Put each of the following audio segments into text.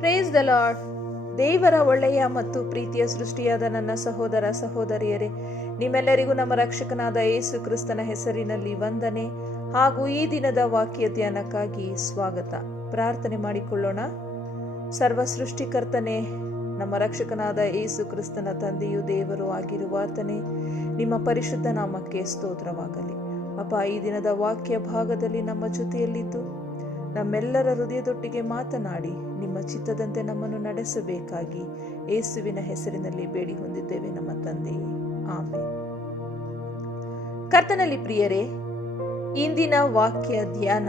Praise the lord ದೇವರ ಒಳ್ಳೆಯ ಮತ್ತು ಪ್ರೀತಿಯ ಸೃಷ್ಟಿಯಾದ ನನ್ನ ಸಹೋದರ ಸಹೋದರಿಯರೇ, ನಿಮ್ಮೆಲ್ಲರಿಗೂ ನಮ್ಮ ರಕ್ಷಕನಾದ ಯೇಸು ಕ್ರಿಸ್ತನ ಹೆಸರಿನಲ್ಲಿ ವಂದನೆ ಹಾಗೂ ಈ ದಿನದ ವಾಕ್ಯ ಧ್ಯಾನಕ್ಕಾಗಿ ಸ್ವಾಗತ. ಪ್ರಾರ್ಥನೆ ಮಾಡಿಕೊಳ್ಳೋಣ. ಸರ್ವ ಸೃಷ್ಟಿಕರ್ತನೆ, ನಮ್ಮ ರಕ್ಷಕನಾದ ಯೇಸು ಕ್ರಿಸ್ತನ ತಂದೆಯು ದೇವರು ಆಗಿರುವಾತನೇ ನಿಮ್ಮ ಪರಿಶುದ್ಧ ನಾಮಕ್ಕೆ ಸ್ತೋತ್ರವಾಗಲಿ. ಅಪ್ಪ, ಈ ದಿನದ ವಾಕ್ಯ ಭಾಗದಲ್ಲಿ ನಮ್ಮ ಜೊತೆಯಲ್ಲಿದ್ದು, ನಮ್ಮೆಲ್ಲರ ಹೃದಯದೊಟ್ಟಿಗೆ ಮಾತನಾಡಿ ಚಿತ್ತದಂತೆ ನಮ್ಮನ್ನು ನಡೆಸಬೇಕಾಗಿ ಯೇಸುವಿನ ಹೆಸರಿನಲ್ಲಿ ಬೇಡಿ ಹೊಂದಿದ್ದೇವೆ ನಮ್ಮ ತಂದೆ. ಆಮೆ ಕರ್ತನಲ್ಲಿ ಪ್ರಿಯರೇ, ಇಂದಿನ ವಾಕ್ಯ ಧ್ಯಾನ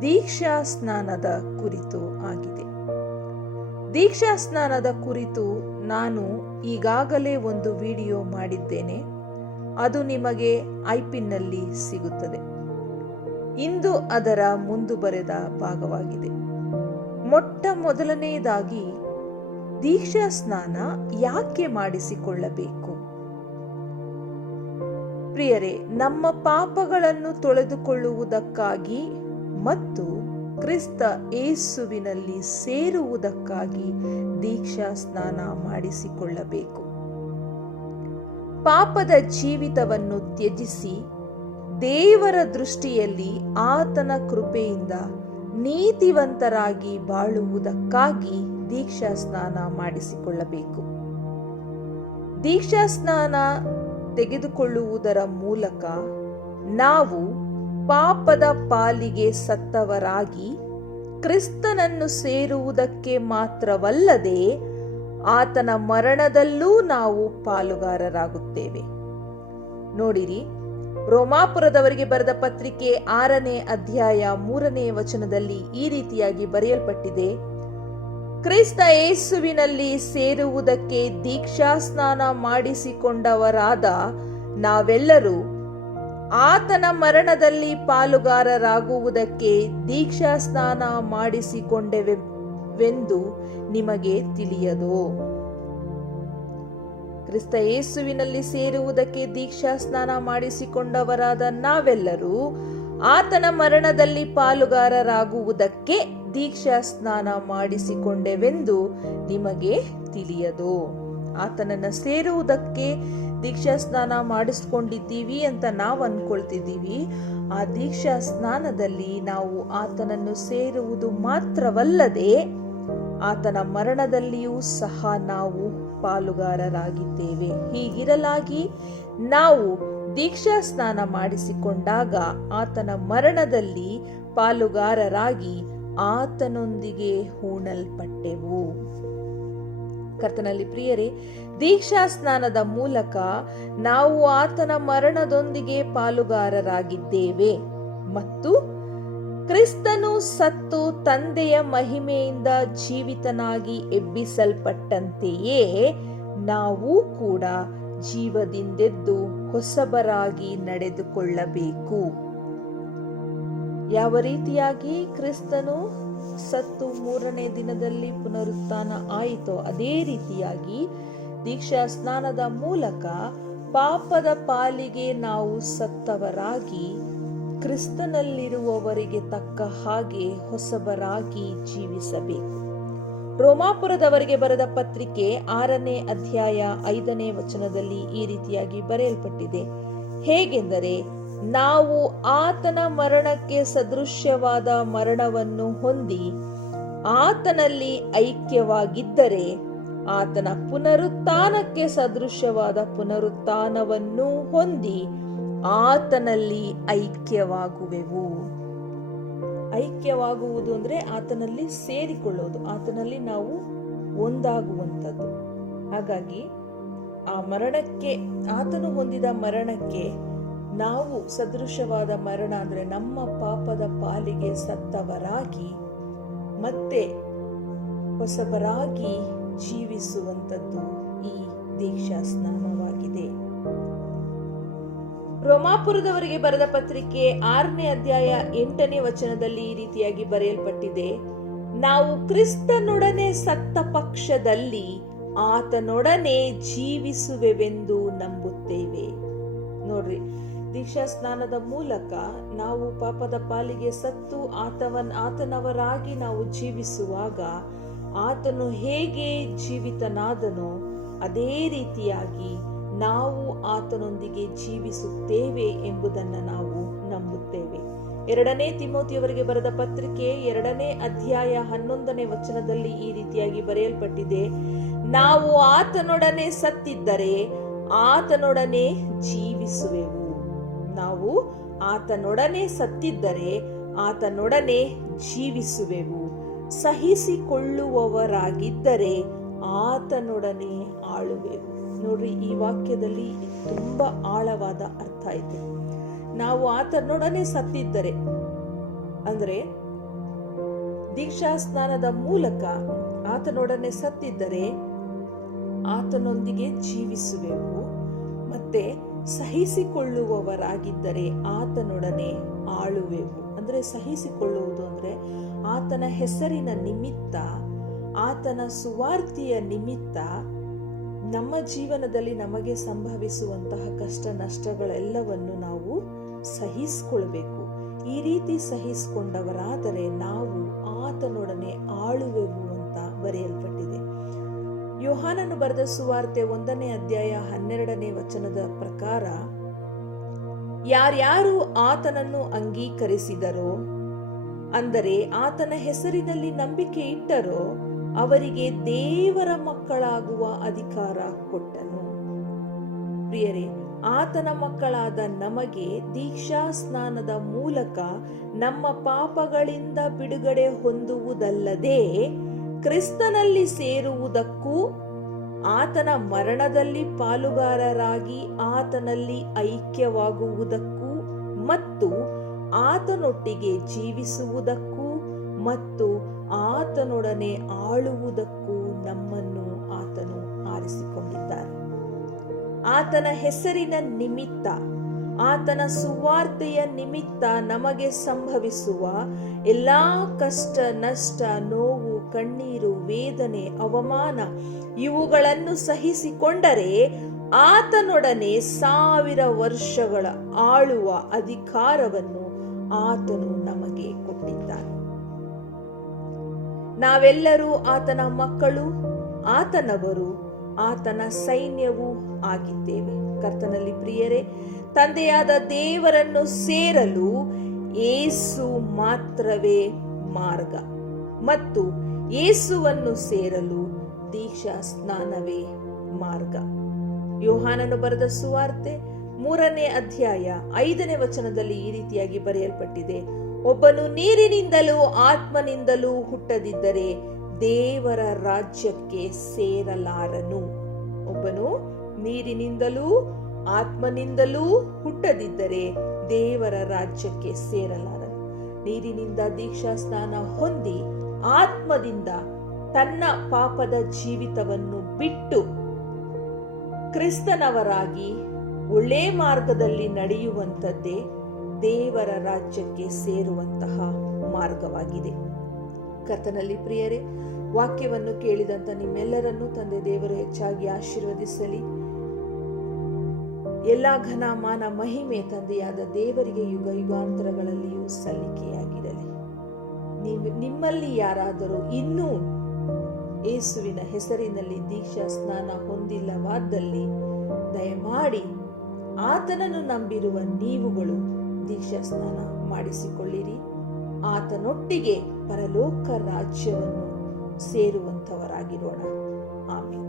ದೀಕ್ಷಾ ಸ್ನಾನದ ಕುರಿತು ಆಗಿದೆ. ದೀಕ್ಷಾ ಸ್ನಾನದ ಕುರಿತು ನಾನು ಈಗಾಗಲೇ ಒಂದು ವಿಡಿಯೋ ಮಾಡಿದ್ದೇನೆ. ಅದು ನಿಮಗೆ ಐಪಿನ್ನಲ್ಲಿ ಸಿಗುತ್ತದೆ. ಇಂದು ಅದರ ಮುಂದುವರೆದ ಭಾಗವಾಗಿದೆ. ಮೊಟ್ಟ ಮೊದಲನೆಯದಾಗಿ ದೀಕ್ಷಾ ಸ್ನಾನ ಯಾಕೆ ಮಾಡಿಸಿಕೊಳ್ಳಬೇಕು? ಪ್ರಿಯರೇ, ನಮ್ಮ ಪಾಪಗಳನ್ನು ತೊಳೆದುಕೊಳ್ಳುವುದಕ್ಕಾಗಿ ಮತ್ತು ಕ್ರಿಸ್ತ ಏಸುವಿನಲ್ಲಿ ಸೇರುವುದಕ್ಕಾಗಿ ದೀಕ್ಷಾ ಸ್ನಾನ ಮಾಡಿಸಿಕೊಳ್ಳಬೇಕು. ಪಾಪದ ಜೀವಿತವನ್ನು ತ್ಯಜಿಸಿ ದೇವರ ದೃಷ್ಟಿಯಲ್ಲಿ ಆತನ ಕೃಪೆಯಿಂದ ನೀತಿವಂತರಾಗಿ ಬಾಳುವುದಕ್ಕಾಗಿ ದೀಕ್ಷಾ ಸ್ನಾನ ಮಾಡಿಸಿಕೊಳ್ಳಬೇಕು. ದೀಕ್ಷಾ ಸ್ನಾನ ತೆಗೆದುಕೊಳ್ಳುವುದರ ಮೂಲಕ ನಾವು ಪಾಪದ ಪಾಲಿಗೆ ಸತ್ತವರಾಗಿ ಕ್ರಿಸ್ತನನ್ನು ಸೇರುವುದಕ್ಕೆ ಮಾತ್ರವಲ್ಲದೆ ಆತನ ಮರಣದಲ್ಲೂ ನಾವು ಪಾಲುಗಾರರಾಗುತ್ತೇವೆ. ನೋಡಿರಿ ರೋಮಾಪುರದವರಿಗೆ ಬರೆದ ಪತ್ರಿಕೆ ಆರನೇ ಅಧ್ಯಾಯ ಮೂರನೇ ವಚನದಲ್ಲಿ ಈ ರೀತಿಯಾಗಿ ಬರೆಯಲ್ಪಟ್ಟಿದೆ. ಕ್ರಿಸ್ತ ಯೇಸುವಿನಲ್ಲಿ ಸೇರುವುದಕ್ಕೆ ದೀಕ್ಷಾ ಸ್ನಾನ ಮಾಡಿಸಿಕೊಂಡವರಾದ ನಾವೆಲ್ಲರೂ ಆತನ ಮರಣದಲ್ಲಿ ಪಾಲುಗಾರರಾಗುವುದಕ್ಕೆ ದೀಕ್ಷಾ ಸ್ನಾನ ಮಾಡಿಸಿಕೊಂಡೆವೆಂದು ನಿಮಗೆ ತಿಳಿಯದೋ. ಕ್ರಿಸ್ತ ಯೇಸುವಿನಲ್ಲಿ ಸೇರುವುದಕ್ಕೆ ದೀಕ್ಷಾ ಸ್ನಾನ ಮಾಡಿಸಿಕೊಂಡವರಾದ ನಾವೆಲ್ಲರೂ ಆತನ ಮರಣದಲ್ಲಿ ಪಾಲುಗಾರರಾಗುವುದಕ್ಕೆ ದೀಕ್ಷಾ ಸ್ನಾನ ಮಾಡಿಸಿಕೊಂಡೆವೆಂದು ನಿಮಗೆ ತಿಳಿಯದು. ಆತನನ್ನು ಸೇರುವುದಕ್ಕೆ ದೀಕ್ಷಾ ಸ್ನಾನ ಮಾಡಿಸ್ಕೊಂಡಿದ್ದೀವಿ ಅಂತ ನಾವು ಅನ್ಕೊಳ್ತಿದ್ದೀವಿ. ಆ ದೀಕ್ಷಾ ಸ್ನಾನದಲ್ಲಿ ನಾವು ಆತನನ್ನು ಸೇರುವುದು ಮಾತ್ರವಲ್ಲದೆ ಆತನ ಮರಣದಲ್ಲಿಯೂ ಸಹ ನಾವು ಪಾಲುಗಾರರಾಗಿದ್ದೇವೆ. ಹೀಗಿರಲಾಗಿ ನಾವು ದೀಕ್ಷಾ ಸ್ನಾನ ಮಾಡಿಸಿಕೊಂಡಾಗ ಆತನ ಮರಣದಲ್ಲಿ ಪಾಲುಗಾರರಾಗಿ ಆತನೊಂದಿಗೆ ಹೂಣಲ್ಪಟ್ಟೆವು. ಕರ್ತನಲ್ಲಿ ಪ್ರಿಯರೇ, ದೀಕ್ಷಾ ಸ್ನಾನದ ಮೂಲಕ ನಾವು ಆತನ ಮರಣದೊಂದಿಗೆ ಪಾಲುಗಾರರಾಗಿದ್ದೇವೆ ಮತ್ತು ಕ್ರಿಸ್ತನು ಸತ್ತು ತಂದೆಯ ಮಹಿಮೆಯಿಂದ ಜೀವಿತನಾಗಿ ಎಬ್ಬಿಸಲ್ಪಟ್ಟಂತೆಯೇ ನಾವು ಕೂಡ ಜೀವದಿಂದೆದ್ದು ಹೊಸಬರಾಗಿ ನಡೆದುಕೊಳ್ಳಬೇಕು. ಯಾವ ರೀತಿಯಾಗಿ ಕ್ರಿಸ್ತನು ಸತ್ತು ಮೂರನೇ ದಿನದಲ್ಲಿ ಪುನರುತ್ಥಾನ ಆಯಿತೋ ಅದೇ ರೀತಿಯಾಗಿ ದೀಕ್ಷಾ ಸ್ನಾನದ ಮೂಲಕ ಪಾಪದ ಪಾಲಿಗೆ ನಾವು ಸತ್ತವರಾಗಿ ಕ್ರಿಸ್ತನಲ್ಲಿರುವವರಿಗೆ ತಕ್ಕ ಹಾಗೆ ಹೊಸಬರಾಗಿ ಜೀವಿಸಬೇಕು. ರೋಮಾಪುರದವರಿಗೆ ಬರೆದ ಪತ್ರಿಕೆ ಆರನೇ ಅಧ್ಯಾಯ ಐದನೇ ವಚನದಲ್ಲಿ ಈ ರೀತಿಯಾಗಿ ಬರೆಯಲ್ಪಟ್ಟಿದೆ. ಹೇಗೆಂದರೆ, ನಾವು ಆತನ ಮರಣಕ್ಕೆ ಸದೃಶ್ಯವಾದ ಮರಣವನ್ನು ಹೊಂದಿ ಆತನಲ್ಲಿ ಐಕ್ಯವಾಗಿದ್ದರೆ, ಆತನ ಪುನರುತ್ಥಾನಕ್ಕೆ ಸದೃಶ್ಯವಾದ ಪುನರುತ್ಥಾನವನ್ನು ಹೊಂದಿ ಆತನಲ್ಲಿ ಐಕ್ಯವಾಗುವೆವು. ಐಕ್ಯವಾಗುವುದು ಅಂದ್ರೆ ಆತನಲ್ಲಿ ಸೇರಿಕೊಳ್ಳೋದು ಆತನಲ್ಲಿ ನಾವು ಒಂದಾಗುವಂಥದ್ದು. ಹಾಗಾಗಿ ಆ ಮರಣಕ್ಕೆ, ಆತನು ಹೊಂದಿದ ಮರಣಕ್ಕೆ ನಾವು ಸದೃಶವಾದ ಮರಣ ಅಂದರೆ ನಮ್ಮ ಪಾಪದ ಪಾಲಿಗೆ ಸತ್ತವರಾಗಿ, ಮತ್ತೆ ಹೊಸಬರಾಗಿ ಜೀವಿಸುವಂಥದ್ದು ಈ ದೀಕ್ಷಾ ಸ್ನಾನವಾಗಿದೆ ರೋಮಾಪುರದವರಿಗೆ ಬರೆದ ಪತ್ರಿಕೆ ಆರನೇ ಅಧ್ಯಾಯ ಎಂಟನೇ ವಚನದಲ್ಲಿ ಈ ರೀತಿಯಾಗಿ ಬರೆಯಲ್ಪಟ್ಟಿದೆ. ನಾವು ಕ್ರಿಸ್ತನೊಡನೆ ಸತ್ತ ಪಕ್ಷದಲ್ಲಿ ಆತನೊಡನೆ ಜೀವಿಸುವೆವೆಂದು ನಂಬುತ್ತೇವೆ. ನೋಡ್ರಿ ದೀಕ್ಷಾ ಸ್ನಾನದ ಮೂಲಕ ನಾವು ಪಾಪದ ಪಾಲಿಗೆ ಸತ್ತು ಆತವನ್ ಆತನವರಾಗಿ ನಾವು ಜೀವಿಸುವಾಗ ಆತನು ಹೇಗೆ ಜೀವಿತನಾದನೋ ಅದೇ ರೀತಿಯಾಗಿ ನಾವು ಆತನೊಂದಿಗೆ ಜೀವಿಸುತ್ತೇವೆ ಎಂಬುದನ್ನು ನಾವು ನಂಬುತ್ತೇವೆ. ಎರಡನೇ ತಿಮೋತಿಯವರಿಗೆ ಬರೆದ ಪತ್ರಿಕೆ ಎರಡನೇ ಅಧ್ಯಾಯ ಹನ್ನೊಂದನೇ ವಚನದಲ್ಲಿ ಈ ರೀತಿಯಾಗಿ ಬರೆಯಲ್ಪಟ್ಟಿದೆ. ನಾವು ಆತನೊಡನೆ ಸತ್ತಿದ್ದರೆ ಆತನೊಡನೆ ಜೀವಿಸುವೆವು. ನಾವು ಆತನೊಡನೆ ಸತ್ತಿದ್ದರೆ ಆತನೊಡನೆ ಜೀವಿಸುವೆವು. ಸಹಿಸಿಕೊಳ್ಳುವವರಾಗಿದ್ದರೆ ಆತನೊಡನೆ ಆಳುವೆವು. ನೋಡ್ರಿ, ಈ ವಾಕ್ಯದಲ್ಲಿ ತುಂಬಾ ಆಳವಾದ ಅರ್ಥ ಇದೆ ನಾವು ಆತನೊಡನೆ ಸತ್ತಿದ್ದರೆ, ಅಂದ್ರೆ ದೀಕ್ಷಾ ಸ್ನಾನದ ಮೂಲಕ ಆತನೊಡನೆ ಸತ್ತಿದ್ದರೆ, ಆತನೊಂದಿಗೆ ಜೀವಿಸುವೆವು, ಮತ್ತೆ ಸಹಿಸಿಕೊಳ್ಳುವವರಾಗಿದ್ದರೆ ಆತನೊಡನೆ ಆಳುವೆವು. ಅಂದ್ರೆ ಸಹಿಸಿಕೊಳ್ಳುವುದು ಅಂದ್ರೆ ಆತನ ಹೆಸರಿನ ನಿಮಿತ್ತ, ಆತನ ಸುವಾರ್ತಿಯ ನಿಮಿತ್ತ ನಮ್ಮ ಜೀವನದಲ್ಲಿ ನಮಗೆ ಸಂಭವಿಸುವಂತಹ ಕಷ್ಟ ನಷ್ಟಗಳೆಲ್ಲವನ್ನು ನಾವು ಸಹಿಸಿಕೊಳ್ಬೇಕು. ಈ ರೀತಿ ಸಹಿಸಿಕೊಂಡವರಾದರೆ ನಾವು ಆತನೊಡನೆ ಆಳುವೆವು ಅಂತ ಬರೆಯಲ್ಪಟ್ಟಿದೆ. ಯೋಹಾನನು ಬರೆದ ಸುವಾರ್ತೆ ಒಂದನೇ ಅಧ್ಯಾಯ ಹನ್ನೆರಡನೇ ವಚನದ ಪ್ರಕಾರ, ಯಾರ್ಯಾರು ಆತನನ್ನು ಅಂಗೀಕರಿಸಿದರೋ, ಅಂದರೆ ಆತನ ಹೆಸರಿನಲ್ಲಿ ನಂಬಿಕೆ ಇಟ್ಟರೋ ಅವರಿಗೆ ದೇವರ ಮಕ್ಕಳಾಗುವ ಅಧಿಕಾರ ಕೊಟ್ಟನು. ಪ್ರಿಯರೇ, ಆತನ ಮಕ್ಕಳಾದ ನಮಗೆ ದೀಕ್ಷಾ ಸ್ನಾನದ ಮೂಲಕ ನಮ್ಮ ಪಾಪಗಳಿಂದ ಬಿಡುಗಡೆ ಹೊಂದುವುದಲ್ಲದೆ ಕ್ರಿಸ್ತನಲ್ಲಿ ಸೇರುವುದಕ್ಕೂ ಆತನ ಮರಣದಲ್ಲಿ ಪಾಲುಗಾರರಾಗಿ ಆತನಲ್ಲಿ ಐಕ್ಯವಾಗುವುದಕ್ಕೂ ಮತ್ತು ಆತನೊಟ್ಟಿಗೆ ಜೀವಿಸುವುದಕ್ಕೂ ಮತ್ತು ಆತನೊಡನೆ ಆಳುವುದಕ್ಕೂ ನಮ್ಮನ್ನು ಆತನು ಆರಿಸಿಕೊಂಡಿದ್ದಾನೆ. ಆತನ ಹೆಸರಿನ ನಿಮಿತ್ತ, ಆತನ ಸುವಾರ್ತೆಯ ನಿಮಿತ್ತ ನಮಗೆ ಸಂಭವಿಸುವ ಎಲ್ಲಾ ಕಷ್ಟ, ನಷ್ಟ, ನೋವು, ಕಣ್ಣೀರು, ವೇದನೆ, ಅವಮಾನ ಇವುಗಳನ್ನು ಸಹಿಸಿಕೊಂಡರೆ ಆತನೊಡನೆ ಸಾವಿರ ವರ್ಷಗಳ ಆಳುವ ಅಧಿಕಾರವನ್ನು ಆತನು ನಮಗೆ ಕೊಟ್ಟಿದ್ದಾನೆ. ನಾವೆಲ್ಲರೂ ಆತನ ಮಕ್ಕಳು, ಆತನವರು, ಆತನ ಸೈನ್ಯವೂ ಆಗಿದ್ದೇವೆ. ಕರ್ತನಲ್ಲಿ ಪ್ರಿಯರೇ, ತಂದೆಯಾದ ದೇವರನ್ನು ಸೇರಲು ಏಸು ಮಾತ್ರವೇ ಮಾರ್ಗ ಮತ್ತು ಏಸುವನ್ನು ಸೇರಲು ದೀಕ್ಷಾ ಸ್ನಾನವೇ ಮಾರ್ಗ. ಯೋಹಾನನು ಬರೆದ ಸುವಾರ್ತೆ ಮೂರನೇ ಅಧ್ಯಾಯ ಐದನೇ ವಚನದಲ್ಲಿ ಈ ರೀತಿಯಾಗಿ ಬರೆಯಲ್ಪಟ್ಟಿದೆ. ಒಬ್ಬನು ನೀರಿನಿಂದಲೂ ಆತ್ಮನಿಂದಲೂ ಹುಟ್ಟದಿದ್ದರೆ ದೇವರ ರಾಜ್ಯಕ್ಕೆ ಸೇರಲಾರನು. ಒಬ್ಬನು ನೀರಿನಿಂದಲೂ ಆತ್ಮನಿಂದಲೂ ಹುಟ್ಟದಿದ್ದರೆ ದೇವರ ರಾಜ್ಯಕ್ಕೆ ಸೇರಲಾರನು. ನೀರಿನಿಂದ ದೀಕ್ಷಾ ಸ್ನಾನ ಹೊಂದಿ ಆತ್ಮದಿಂದ ತನ್ನ ಪಾಪದ ಜೀವಿತವನ್ನು ಬಿಟ್ಟು ಕ್ರಿಸ್ತನವರಾಗಿ ಒಳ್ಳೆ ಮಾರ್ಗದಲ್ಲಿ ನಡೆಯುವಂಥದ್ದೇ ದೇವರ ರಾಜ್ಯಕ್ಕೆ ಸೇರುವಂತಹ ಮಾರ್ಗವಾಗಿದೆ. ಕರ್ತನಲ್ಲಿ ಪ್ರಿಯರೇ, ವಾಕ್ಯವನ್ನು ಕೇಳಿದಂತ ನಿಮ್ಮೆಲ್ಲರನ್ನೂ ತಂದೆ ದೇವರು ಹೆಚ್ಚಾಗಿ ಆಶೀರ್ವದಿಸಲಿ. ಎಲ್ಲ ಘನ ಮಾನ ಮಹಿಮೆ ತಂದೆಯಾದ ದೇವರಿಗೆ ಯುಗ ಯುಗಾಂತರಗಳಲ್ಲಿಯೂ ಸಲ್ಲಿಕೆಯಾಗಿರಲಿ. ನಿಮ್ಮಲ್ಲಿ ಯಾರಾದರೂ ಇನ್ನೂ ಯೇಸುವಿನ ಹೆಸರಿನಲ್ಲಿ ದೀಕ್ಷಾ ಸ್ನಾನ ಹೊಂದಿಲ್ಲವಾದಲ್ಲಿ, ದಯಮಾಡಿ ಆತನನ್ನು ನಂಬಿರುವ ನೀವುಗಳು ದೀಕ್ಷಾ ಸ್ನಾನ ಮಾಡಿಸಿಕೊಳ್ಳಿರಿ. ಆತನೊಟ್ಟಿಗೆ ಪರಲೋಕ ರಾಜ್ಯವನ್ನು ಸೇರುವಂಥವರಾಗಿರೋಣ. ಆಮೇಲೆ